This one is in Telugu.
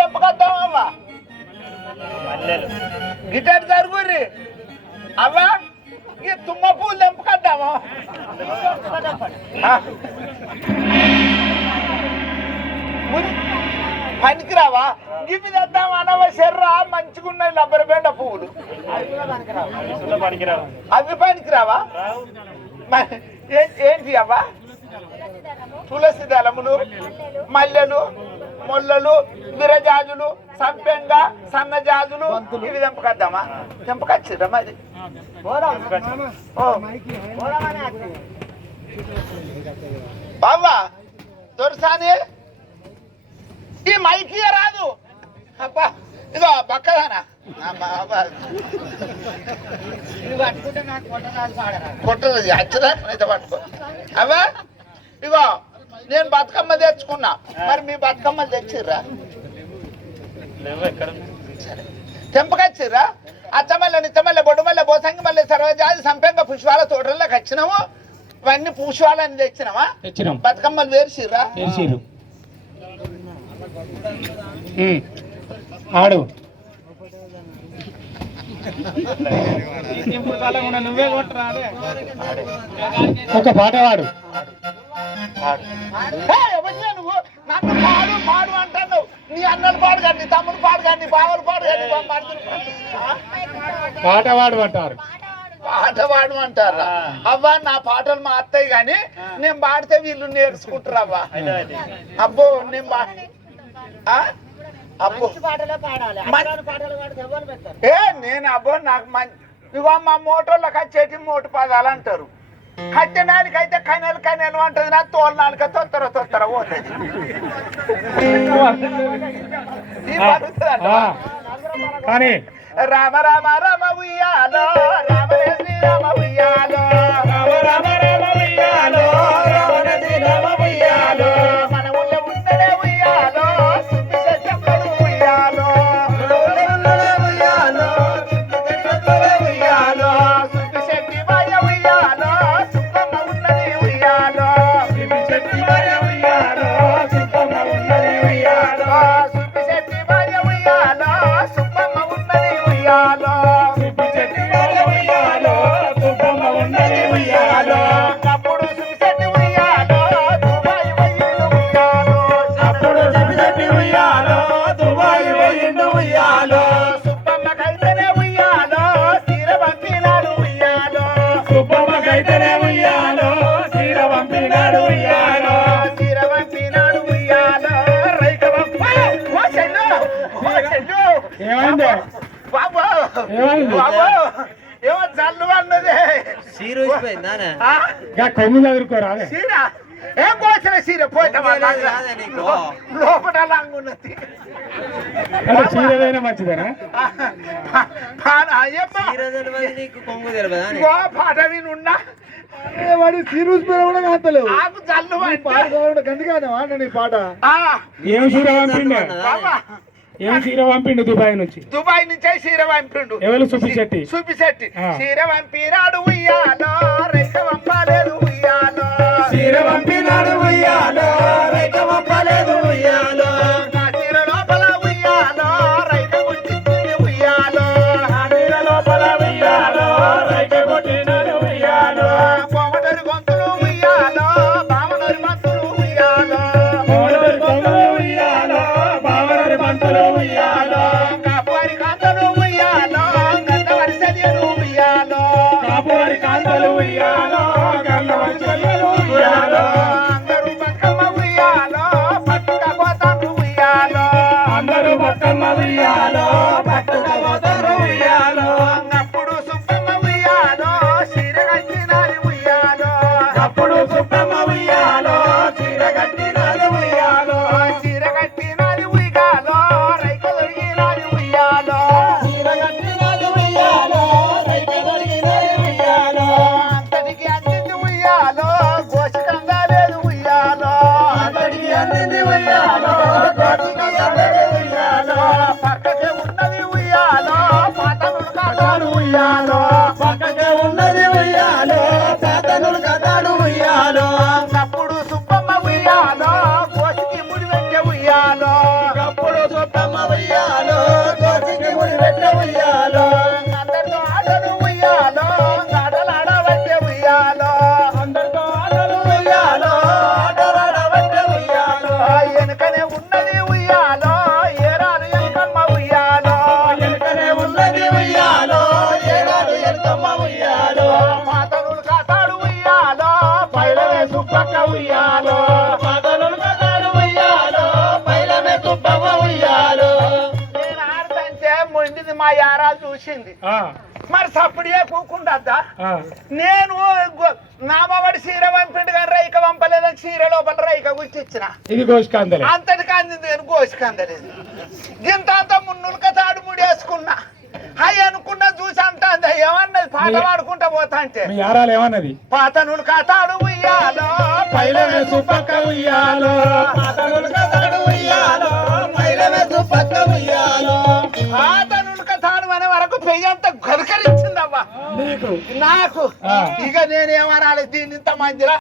తెంపకొద్దామవ్వా మల్లెలు. గిటార్ జరుగుర్రి. అవ్వా ఈ తుమ్మ పూలు తెంపకొద్దామా పనికిరావా? ఇవి తెద్దాం అనవ శర్రా మంచిగున్నాయి లబ్బరి బెండ పువ్వులు. అవి పనికిరావా? ఏంటి అవ్వా? తులసి దళములు మల్లెలు మొల్లలు విరజాజులు సంపెంగ సన్నజాజులు ఇవి తెంపకద్దామా? తెంపకచ్చిరా మరి. బావా దొరసాని? ఈ మైకి రాదు. అబ్బా ఇదో అబ్బా. కొట్టదు అచ్చదా పట్టుకో. అవా ఇగో నేను బతుకమ్మ తెచ్చుకున్నా. మరి మీ బతుకమ్మలు తెచ్చిర్రా? తెంపకొచ్చిర్రా? అచ్చమల్ల నిత్తమల్ల బొడ్డుమల్ల బోసంగి మల్ల సర్వజాతి సంపెంగ పుష్పాల తోటల్లోకి వచ్చినాము. ఇవన్నీ పుష్పాలని తెచ్చినావా తెచ్చినాం. బతుకమ్మలు వేర్చిర్రా? తెలిసిరు ఆడు. ఒక పాట వాడు. హే, ఎవరినా నువ్వు? నన్ను పాడు పాడు అంటాను నీ అన్నలు పాడు కానీ నీ తమ్ముడు పాడు కానీ నీ బావలు పాడు కానీ? పాట వాడు అంటారు. పాట పాడమంటారా అవ్వా నా పాటలు మా అత్తయ్య గాని నేను పాడితే వీళ్ళు నేర్చుకుంటారు అవ్వా. అబ్బో నేను? అబ్బో. ఏ నేను అబ్బో నాకు మంచి ఇగో మా మోటోళ్ళకి వచ్చేటి మోటు పదాలు అంటారు. కట్టెనానికి అయితే కనెలు కనెలు అంటది నా తోలు నాలుక తొత్తర తొత్తర పోతుంది. కానీ రామ రామ రామ ఉయ్యాలో రామ ఏమో జల్లు అన్నదే కొమ్ము చదువుకోరా సీర? ఏం కోసిన సీర? పోయినా. లోపల మంచిదేనా? పాట వినున్నా. వాడి సీరియస్ పేరు కూడా కాస్తలేవు జల్లు పాట కావాలంటే గందిగానే వాడిన నీ పాట. ఏం పంపిండు బాబా ఏం చీర పంపిండు దుబాయ్ నుంచి దుబాయ్ నుంచే సీర పంపిండు ఎవరు? సుబ్బిశెట్టి ఆ. సీర పంపినాడు ఉయ్యాలో రైక పంపలేదు ఉయ్యాలో పాట ఉయ్యాలో పగలు కదలు నేను మా మరి సప్పుడే కూకుండద్దా నేను నామవాడి చీర పంపిండు గారు రైక పంపలేదని చీర లోపల రైక గుచ్చిచ్చిన ఇది గోషికాందలే అంతటి కాందింది నేను గోషికాందలేదు ఇంత అంత మున్నులక తాడు ముడేసుకున్నా. హై అనుకున్నా చూసి అంటాంది ఏమన్నది? పాట పాడుకుంటా పోతా అంటే. పాత నులక తాడు ఉయ్యాలో ఉయ్యాలో? తాడు అనే వరకు పెయ్యంత గొలకరించిందవ్వా నీకు. ఇక నేనేమనాలి దీన్ని ఇంత మందిరా?